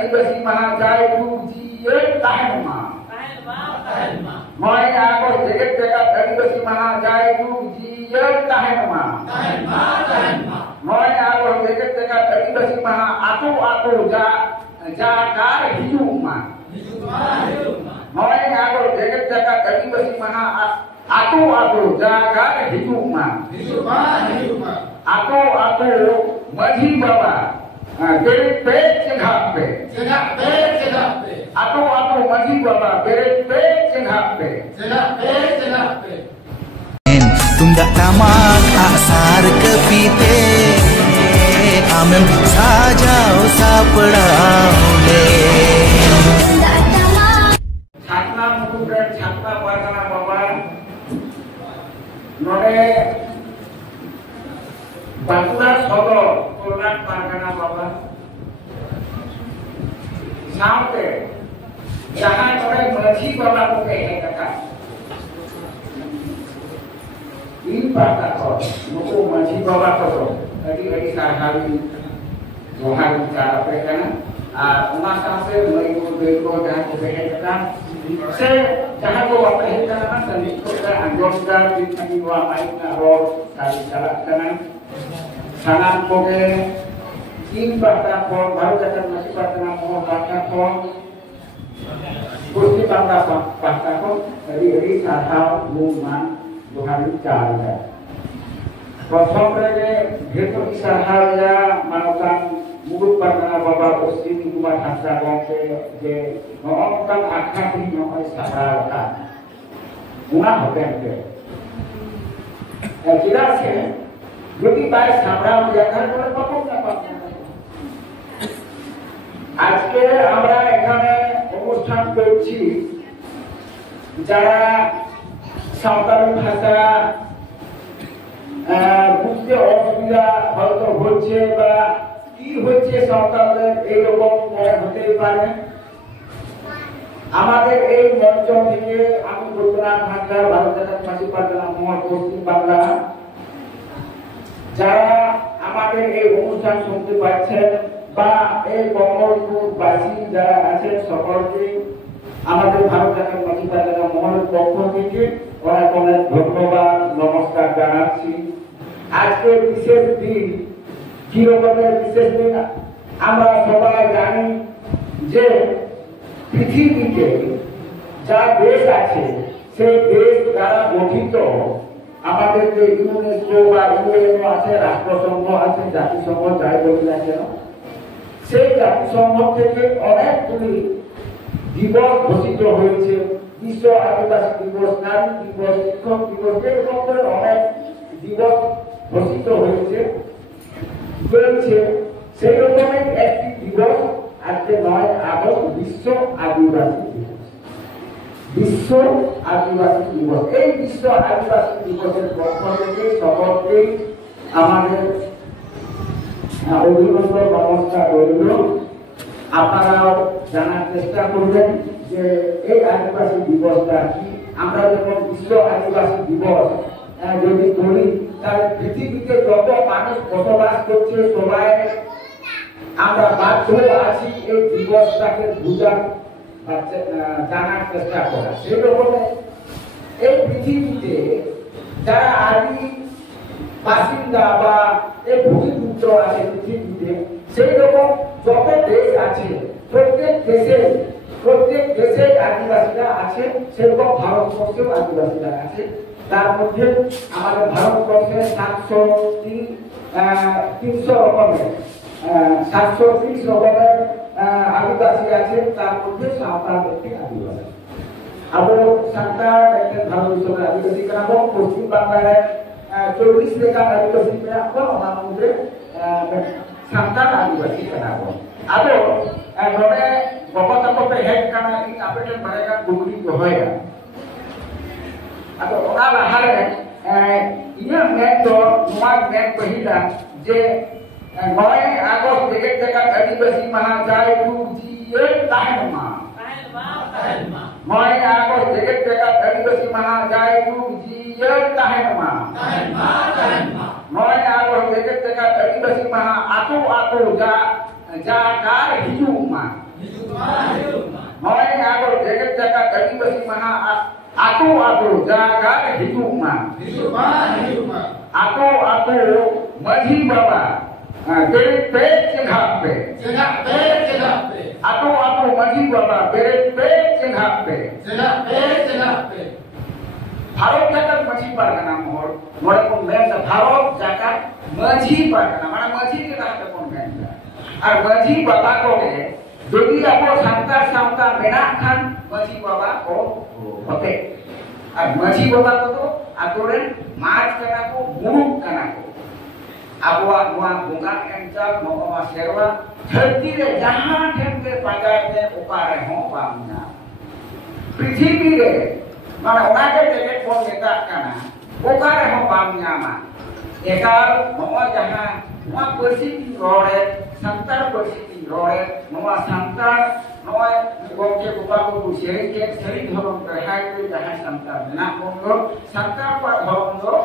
Adibasi Mahajai Jiyen Tahan Ma. Moi Agos Jeget Jagat Adibasi Mahajai Jiyen Tahan Ma. Moi Agos Jeget Jagat Adibasi Maha Aku Jagar Hidup Ma. Moi Agos Jeget Jagat Adibasi Maha Aku Jagar Hidup Ma. Aku Majhi Baba. Berit Cenghap Pe. Aku Majhi Baba. Berit Cenghap Pe. Tunggak tamak asar kepite Amem sajau sapraule Chatna Muku dan Chatna Pargana Baba Nore Bankura Sodor Kolkata Pargana Baba Sampai Jangan oleh Majhi Baba ko kahe kata Ini Pak Muku Majhi Baba ko Tadi sehari Tuhan cara pekana masa saya mengikuti dan kebenaran saya jangan bawa perhatian dan ikut anggota di kedua baik roh kali jalan sangat boleh imbas tapon baru datang masih pada mau tapon kursi tapon dari sahau rumah Tuhan cara Proses itu isahaya melakukan mulut pada Bapa Ustin Tuhan Hasa Gongse je melakukan akad ini yang isahaya munah bengke. Jelas ya, lebih baik sampai menjaga oleh Bapa. আজকে আমরা এখানে অনুষ্ঠান করছি যারা সাঁওতালি ভাষা বুঝতে অসুবিধা হয়তো হচ্ছে বা কি হচ্ছে সাঁওতালদের এইরকম হতে পারে আমাদের এই মঞ্চ থেকে আমি রবীন্দ্রনাথ ভান্ডার ভারত জাতীয়তাবাদী পার্টি মহারাষ্ট্র পশ্চিম বাংলা যারা আমাদের এই অনুষ্ঠান শুনতে পাচ্ছেন বা এই কমলপুর বাসী যারা আছেন সকলকে আমাদের ভারত জাতীয়তাবাদী পার্টি মহারাষ্ট্র পক্ষ থেকে অনেক অনেক ধন্যবাদ নমস্কার জানাচ্ছি আজকের বিশেষ দিন কি রকমের বিশেষ দিন আমরা সবাই জানি যে পৃথিবীতে যা দেশ আছে সেই দেশ দ্বারা গঠিত আমাদের যে ইউনেস্কো বা ইউএনও আছে রাষ্ট্রসংঘ আছে জাতিসংঘ যাই বলি না কেন সেই জাতিসংঘ থেকে অনেকগুলি দিবস ঘোষিত হয়েছে বিশ্ব আদিবাসী দিবস নারী দিবস শিক্ষক দিবস এরকম করে অনেক দিবস ঘোষিত হয়েছে চলছে সেই রকমের একটি দিবস আজকে 9 আগস্ট বিশ্ব আদিবাসী দিবস বিশ্ব আদিবাসী দিবস এই বিশ্ব আদিবাসী দিবসের পক্ষ থেকে সকলকে আমাদের অভিনন্দন নমস্কার রইল আপনারাও জানার চেষ্টা করবেন যে এই আদিবাসী দিবসটা কি আমরা যখন বিশ্ব আদিবাসী দিবস যদি করি তাহলে পৃথিবীতে যত মানুষ বসবাস করছে সবাই আমরা বাধ্য আছি এই দিবসটাকে জানার চেষ্টা করা সেরকম এই পৃথিবীতে যারা আদি বাসিন্দা বা এই ভূমিপুত্র আছে পৃথিবীতে সেই রকম যত দেশ আছে প্রত্যেক দেশে আদিবাসীরা আছে সেরকম ভারতবর্ষেও আদিবাসীরা আছে তার মধ্যে আমাদের ভারতবর্ষে 300 রকমের 730 রকমের আদিবাসী আছে তার মধ্যে সাঁওতাল একটি আদিবাসী আবো সাঁওতাল একটি ভারতবর্ষের আদিবাসী কানাবো পশ্চিম বাংলায় 40 লেখা আদিবাসী কানাবো ওনার মধ্যে সাঁওতাল আদিবাসী কানাবো আবো নরে বকতকতে হেড কানা ই আপেটেল বারেগা গুগলি হয়য়া আবো ওনা লাহারে ইয়া মেন তো নোয়া মেন কহিলা যে 9 আগস্ট যেগেট জায়গা আদিবাসী মহাজয় জিয়েন তাহেন মা 9 আগস্ট যেগেট জায়গা আদিবাসী মহাজয় জিয়েন তাহেন মা 9 আগস্ট যেগেট জায়গা আদিবাসী মহা আতু জাগার হিজু মা Noy ado jeget jagat adibasi maha atu jagat hidup ma. Atu maji baba berit pet jenghap pe. Atu maji baba berit pet jenghap pe. Bharat jagat maji pargana mohor nore kon menda Bharat jagat maji pargana mana maji ke tahte kon menda ar maji baba ko ge jodi abo santar samta menak khan maji baba ko hote ar maji baba ko to atoren maj kana ko muruk kana ko abuak nuang bunga encal mohon serwa dharti re jahan them ke pagai te upare ho pamna prithvi re mana onake jeget pon metak kana ukare ho pamnya ma ekal mohon jahan nuang persiti rore santar persiti rore nuang santar noy gomke bupako tu seri dhorom terhai tu jahan santar menak pon santar pa dhorom do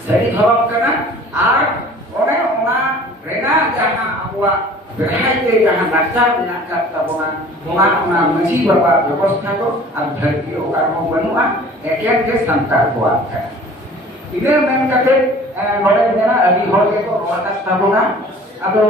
seri dhorom kana ar one ona rena jahan abuak berhai te jahan lacar menak kat tabungan ona maji baba ବ୍ୟବস্থা ko ar dharti okar mo banua eken ke santar kuat ini men kate nore jana adi hor ke ko roatas tabungan ado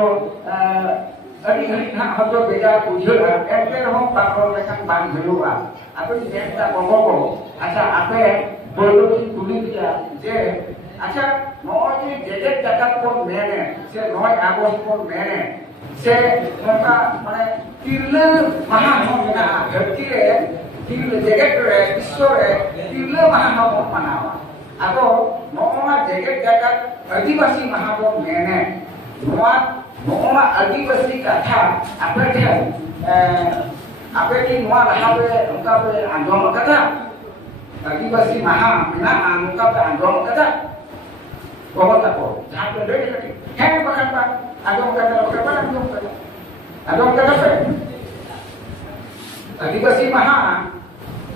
adi hari nak hodo beda bujur ente ho pakro lekan bang belua atau kita ngomong acha ape bolu tuli dia je acha noy jeget jagat pon mene se noy agos pon mene se nongka mane tirle maha ho mena dharti re tirle jeget re biswa re tirle maha ho manawa ado noy jeget jagat adibasi maha pon mene noy adibasi katha ape ki noy laha pe nongka pe andom kata adibasi maha mena nongka pe andom kata bahwa tako jahat berdiri lagi hei bahkan pak agam kata adibasi maha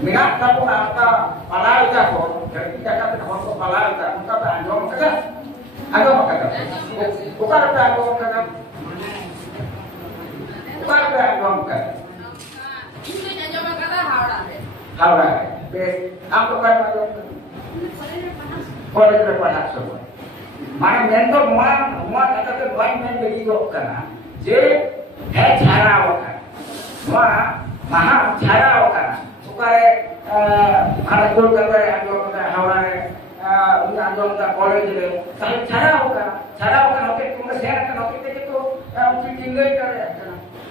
minat tako nata palal tako dari jagat tako palal tako kata agam kata bukan apa agam kata Hawra bes am to kan agam boleh terpahat semua mana mentor mua kata ke buat men begitu kana je hai cara wakan mua maha cara wakan ukare ada gol kata ando kata hawra ini ando kata college le cara wakan oke तुम share kan oke itu mungkin tinggal kare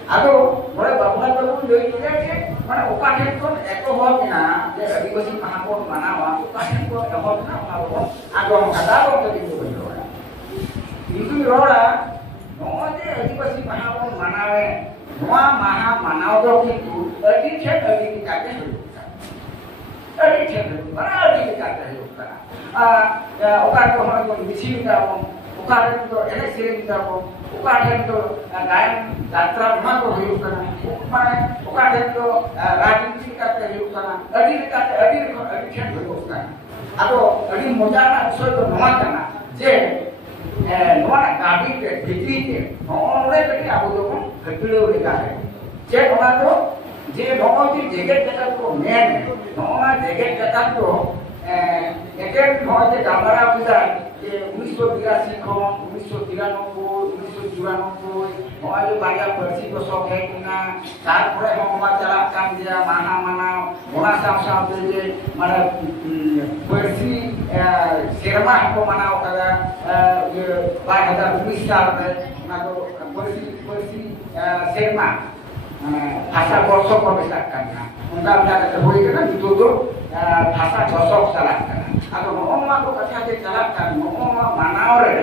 ado boleh babulan babu lei je mana ukare kon eko hol na je adibasi mahapon manawa ukare kon hol na ado kata ko itu itu roda noje adibasi mahapon manawe noa maha manaw do kitu adi chet adi kate mana adi kate okar ko hono bisi da okar to ele sering da okar to gayan yatra ma ko hiu kana mana okar to rajniti kate hiu kana adi chet do kana ado adi mojana soy to noa kana je noa gabi ke bikri ke nore ke abu do ghadlo lega hai je ona to je noa ji jeget jagat ko men noa jeget jagat to eken noa je kamara puja je 1982 khon 1993 noa je baya persi ko sok hai kuna tar pore noa jalakkan dia maha manau ona sam je mana persi sermah ko manau kada 2019 साल में ना तो परसी sermah भाषा gosok ko misalkan untang kata hoy kana itu to भाषा gosok salah kana atau ngomong ko kata je salahkan ngomong manau re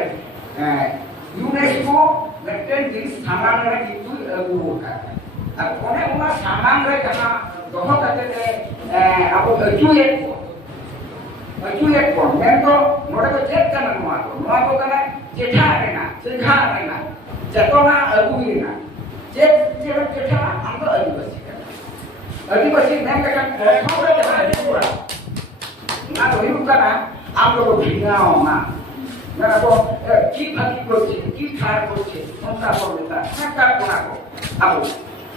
UNESCO neten di saman re itu guru kata atau kone uma saman re kana doho kata je apo juye ko mento nore ko jet kana noa ko kana jetha rena jatona aguina jetha amdo adibasi men kan khawra jaha dikura na to hiu kana amdo ko dhingao ma na ko ki phaki korche ki khar korche onta ko meta haka kona ko abu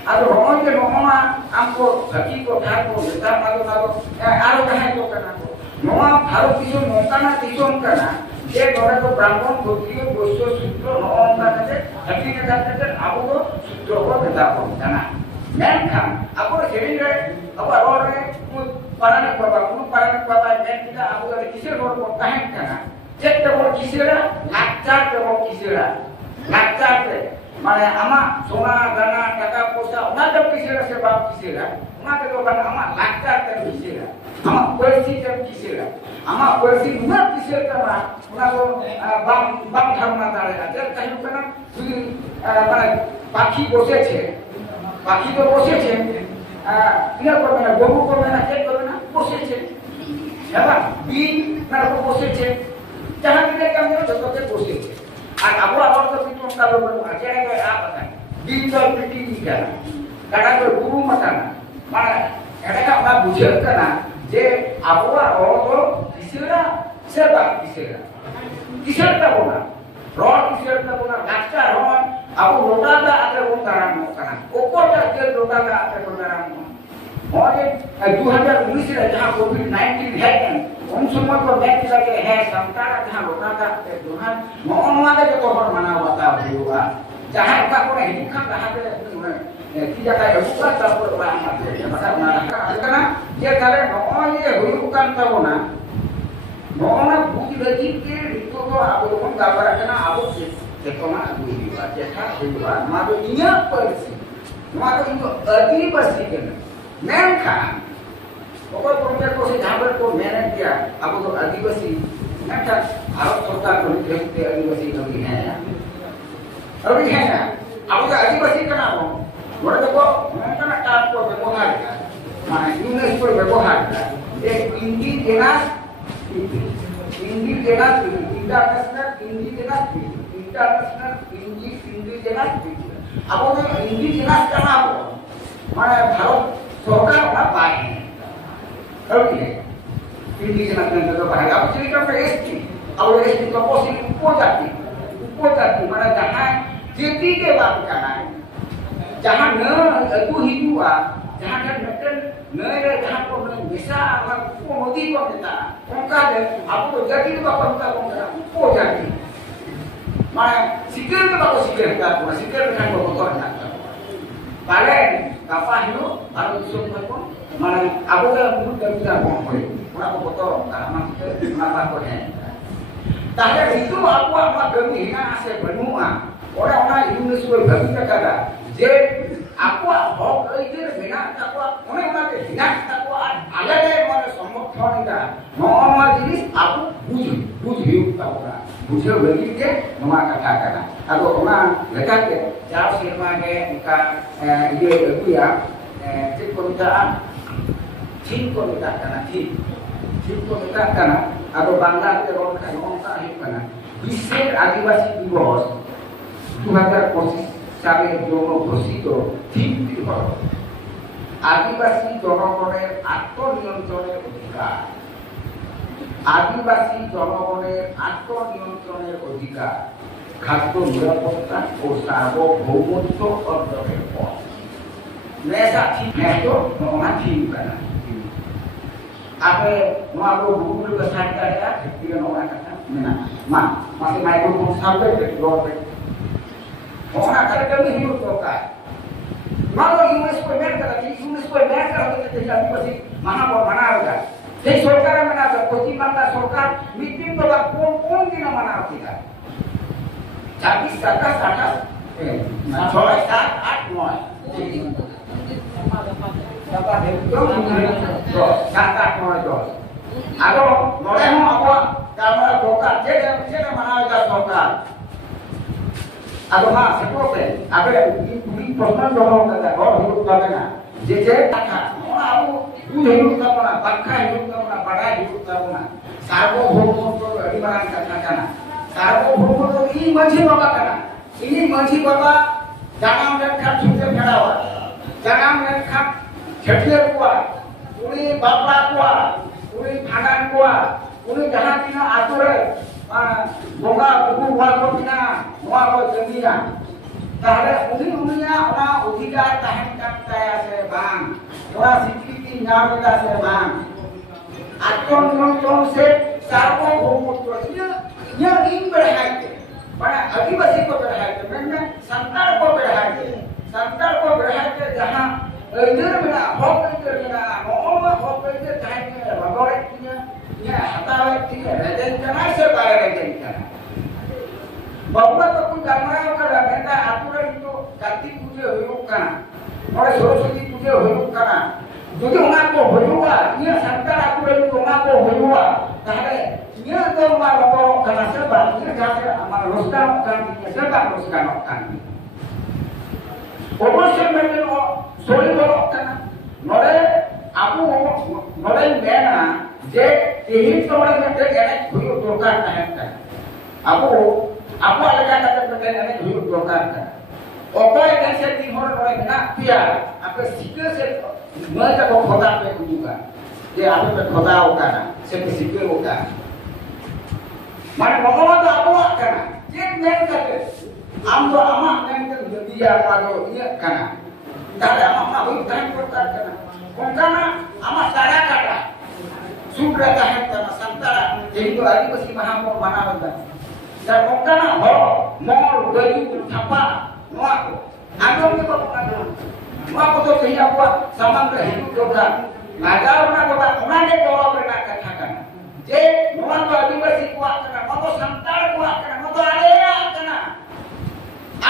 ᱟᱫᱚ ᱱᱚᱜᱼᱚᱭ ᱡᱮ ᱱᱚᱜᱼᱚᱱᱟ ᱟᱢᱠᱚ ᱵᱷᱟᱹᱜᱤ ᱠᱚ ᱰᱟᱦᱟᱨ ᱠᱚ ᱢᱮᱛᱟᱜ ᱟᱫᱚ ᱟᱨᱚ ᱡᱟᱦᱟᱸᱭ ᱠᱚ ᱠᱟᱱᱟ ᱠᱚ ᱱᱚᱣᱟ ᱵᱷᱟᱨᱚᱛ ᱫᱤᱥᱚᱢ ᱱᱚᱝᱠᱟᱱᱟᱜ ᱫᱤᱥᱚᱢ ᱠᱟᱱᱟ ᱡᱮ ᱱᱚᱰᱮ ᱫᱚ ᱵᱨᱟᱦᱢᱚᱱ ᱠᱷᱚᱛᱨᱤᱭᱚ ᱵᱳᱭᱥᱥᱚ ᱥᱩᱫᱨᱚ ᱱᱚᱜᱼᱚ ᱱᱚᱝᱠᱟ ᱠᱟᱛᱮ ᱦᱟᱹᱴᱤᱧ ᱠᱟᱛᱮ ᱟᱵᱚ ᱫᱚ ᱥᱩᱫᱨᱚ ᱵᱚ ᱢᱮᱛᱟ ᱵᱚᱱ ᱠᱟᱱᱟ ᱢᱮᱱᱠᱷᱟᱱ ᱟᱵᱚ ᱥᱮᱨᱮᱧ ᱨᱮ ᱟᱵᱚᱣᱟᱜ ᱨᱚᱲ ᱨᱮ ᱯᱟᱨᱟᱱᱤᱠ ᱵᱟᱵᱟ ᱢᱮᱱ ᱠᱮᱫᱟ ᱟᱵᱚ ᱫᱚ ᱠᱤᱥᱟᱹᱬ ᱦᱚᱲ ᱵᱚᱱ ᱛᱟᱦᱮᱱ ᱠᱟᱱᱟ ᱪᱮᱫ ᱛᱮᱵᱚᱱ ᱠᱤᱥᱟᱹᱬᱟ ᱞᱟᱠᱪᱟᱨ ᱛᱮᱵᱚᱱ ᱠᱤᱥᱟᱹᱬᱟ ᱞᱟᱠᱪᱟर ᱛᱮ माने आमा सोना दाना टाका पैसा ओना तो किसेरा से बाप किसेरा ओना तो बान आमा लाक्चार ते किसेरा आमा परिस्थि ते किसेरा आमा परिस्थि ना किसेर तमा ओना तो बाम धर्मना दाले आते कहियो कना जुदी माने पाखी बसे छे पाखी तो बसे छे इना को ना गोबू को ना के को ना बसे छे हेबा बी ना को बसे छे जहां के काम जो तो के बसे छे আর আবহাওয়া তো কিন্তু কালো বড় আছে এটা আপনা দিনটা পিটি দিটা কাটা করে গুরু মাতানা মানে এটা আমরা বুঝে না যে আবহাওয়া রড় কিসেরা সেবা কিসেরটা বলা রড় কিসেরটা বলা ডাক্তার হন আবু লোটাদা আতে বন্দারাম কানা ওপরটা যে লোটাদা আতে বন্দারাম और 2019 रे जहां कोविड-19 है उन समय को बैठ लगे है संतारा जहां लोटा का दुहान मोनवा के तो हर मना बता हुआ जहां का कोने हिखा रहा है कि जगह उसका सब बड़ा मत है मगर ना ये करे नो ये हुयुकान तबना मोना बुझ लगी के रितो तो अब लोगन गाबरा कना अब देखोना हुआ जैसा हुआ मादो इया परसी मादो इनको अति परसी के मेनखान ओकर पंचायत को से जहां को मैंने किया अब तो आदिवासी मेनखान भारत सरकार को देखते आदिवासी कभी है ना अब तो आदिवासी का नाम बड़े देखो मेनखान टाप को व्यवहार माने यूनेस्को व्यवहार एक इंडिजिनस इंटरनेशनल इंडिजिनस अब तो इंडिजिनस का नाम माने भारत सरकार ना पाए ओके इंडिजिनस ने तो पाए अब चलिए करते एसटी और एसटी तो पोसी उपजाति माने जहां जेती के बात करना है जहां न तू ही हुआ जहां का नटन न रे जहां को मिसा और को नदी को देता उनका दे आपको जाति का पंता को उपजाति माने सिकर के बात सिकर का सिकर का को करना Balen, kapah itu harus disebutkan mana aku kan menurut dari kita boleh, mana aku potong karena kita kenapa boleh. Tapi itu aku apa kami hina asyik benua orang-orang Indonesia berbagi kata, je aku hok itu bina aku orang-orang hina aku ada deh mana समर्थन itu, normal jenis aku bujuk tahu kan. Bujuk bagi ke nama kata-kata. Atau orang lekat ke jauh sirma ke muka dia itu ya cik komitaan cik komitaan karena cik komitaan karena atau bangga ke orang kan orang sahib karena bisa Adivasi Diwas 2025 সালে জনঘোষিত ঠিক দিবস আদিবাসী জনগণের আত্মনিয়ন্ত্রণের অধিকার আদিবাসী জনগণের আত্মনিয়ন্ত্রণের অধিকার খাদ্য নিরাপত্তা ও সার্বভৌমত্ব অর্জনের পথ নেশা ঠিক নেতো নমা ঠিক কানা আপে নোয়াবো গুগল কে সাইড কাটা ঠিক নমা কাটা মেনা মা মাসে মাইক্রোফোন সামনে রবে ওনা কাটা কমি হিউর দরকার মানো ইউনেস্কো মেন কাটা ইউনেস্কো মেন কাটা তে আদিবাসী মহাবর মানাওগা সেই সরকার মানাবে পশ্চিমবাংলা সরকার মিটিং তোলা কোন দিন মানাও কিনা 26 27 28 6 7 8 9 dapat itu 10 Ado boleh mau apa kamera dokar dia mana ada dokar Ado mah sekope abe ini personal dong kata hidup kagana je kata mau aku hidup kagana bakka hidup kagana pada hidup kagana sarvabhaumotto di mana kata sarvabhaumotto ini manji baba kana ini manji baba jangan rekhat sute pherawa jangan rekhat Jadian kuat, uni bapak kuat, uni panan kuat, uni jalan tina aturan, boga buku warga tina, warga jeminya. Karena uni orang udika tahan ona sikriti nyam eda se bang aton nyong se सार्वभौमत्व nya ing berhaite mana आदिवासी को berhaite मैंने संताल को berhaite जहां इधर मेरा हक इधर मेरा मोम हक इधर ताहे बगोरे nya nya हतावे तिने रेजन जना से बाहर रेजन जना बाबुआ तो कुछ जानना का बेटा आपुरे तो कार्तिक पूजा होयो काना और सरस्वती पूजा होयो काना যদি ওনাকে হইবা ইয়া সরকার আকুরে ওনাকে হইবা তাহলে ইয়া তো আমার বড় কানা সেবা ইয়া যাতে আমার রোজগার কান দিয়ে সেবা রোজগার কান অবশ্যই মেনে সরি বড় কানা নরে আপু নরে মেনা যে এই তোমরা মধ্যে এনে হইও দরকার না একটা আপু আপু আলাদা কাছে এনে হইও দরকার না অকয় দেশে কি হল নরে না পিয়া আপনি শিখে সে mereka kok kota pe juga dia apa pe kota okana sepe sikir okana mana bagawa to apa okana je men kate amdo ama men ke dia pado iya kana dale ama ma hui tan kota kana okana ama sara kata sudra tahan kana santara jadi adivasi mahamor manawanda dan okana ho mol gayu thapa noa agam ke okana Apa tu sehingga buat sama hidup dosa. Naga orang kota orang dia bawa mereka katakan. Je, orang tu adivasi kuat kena, orang santal kuat kena, orang alera kena.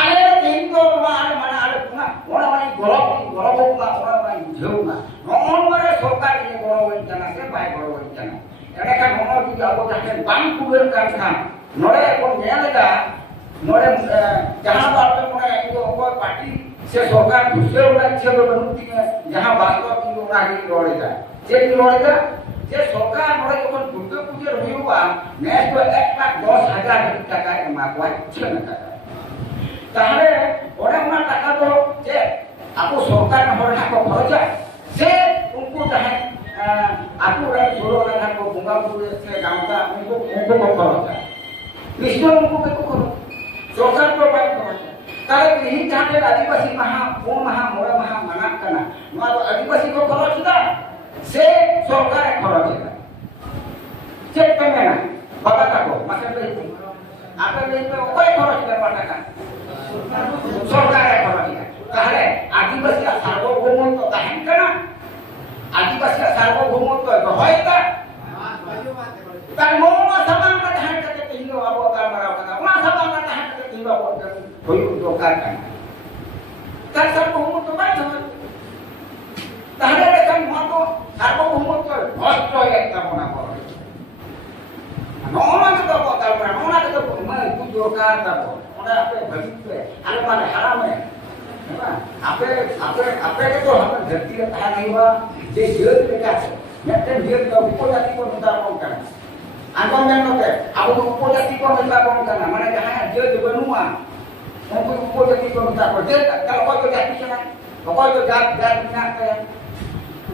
Alera tinggal orang ada mana ada punga, orang mana golok punga, orang mana jauh punga. Orang mana sokar ini golok kena, siapa yang golok kena? Mereka orang juga aku cakap bangku berkan. Nore pun nyala nore jangan bawa punga itu orang parti. से सरकार दूसरे वाला क्षेत्र बनती है जहां वास्तव की उनागी रोड़ेगा जे रोड़ेगा जे सरकार रोड़े कोन दुर्गा पूजा होइबा नेक्स्ट 1,10,000 টাকা এমাকুয়া ছেনা টাকা তাহলে ওরা না টাকা তো যে আপু সরকার নহরে টাকা খরচ সে উनको চাহে আপু রে ছোড়ো না থাকো গঙ্গা পুরে সে গাঁওটা উनको খরচ কৃষ্ণ উनको কে খরচ সরকার তো বাই খরচ Kalau ini jangan adivasi maha, pun maha, mora maha mana kana. Malu adivasi ko kalau kita, se sorkar kalau kita. Cek pemena, bapak tako, macam itu. Apa itu? Kau kalau kita patakan, sorkar kalau kita. Kahare adivasi sarwo gomon to tahan kana. Adivasi sarwo gomon to hoy ta. Tan mo sabang ka tahan ka tinggal abo ka maraw kana. Ma sabang ka tahan ka tinggal abo ka. Hoyo dokakan. Tak sarbohumut to ba sama. Tahare kan mato sarbohumut to hosto ekta mona kor. Nona to ko talra, nona to ko ma ku dokar ta ko. Ona ape bhagitwe, ale mane haram hai. Ape ko hum धरती का tahan nahi ba, je jod leka hai. Mete jod to upojati ko minta kon kana. Angkon men ke, abu upojati ko minta kon kana. Mane jahan jod benua. Mungkin umpul jadi minta kerja, kalau kau tu jadi macam mana? Kau tu jadi minat kaya.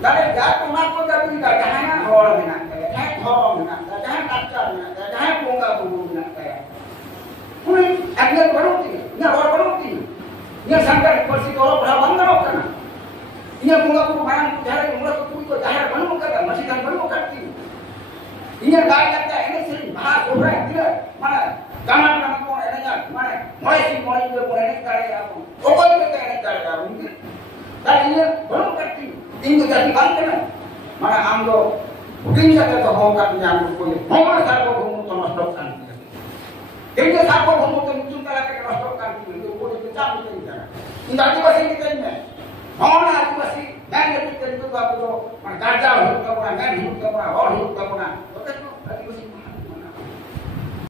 Kalau jadi tu nak kau jadi minat, jangan orang minat kaya, jangan orang minat kaya, jangan kacau minat kaya, jangan bunga bunga minat kaya. Kuni, akhirnya baru ti, ni orang baru ti, ni sampai kursi kalau berabang nak kan? Ini bunga bunga barang jahar, bunga bunga jahar baru kan? Masih kan baru kan ti? Ini gaya kata ini sering bahas orang dia mana? Kaman kaman ko enanya mane moi ke ko enek kare aku okoi ke enek kare aku mungkin tadi ini belum kerti tinggal jadi kan mana amdo mungkin saja to hokat nyam ko ni homar sarko gumu to nostok kan tinggal sarko gumu to muncul kala ke nostok kan itu ko ni jam itu kan inda di basi kita ini mana aku basi dan itu aku mana kerja hidup kamu kan hidup kamu orang hidup kamu betul tu tadi basi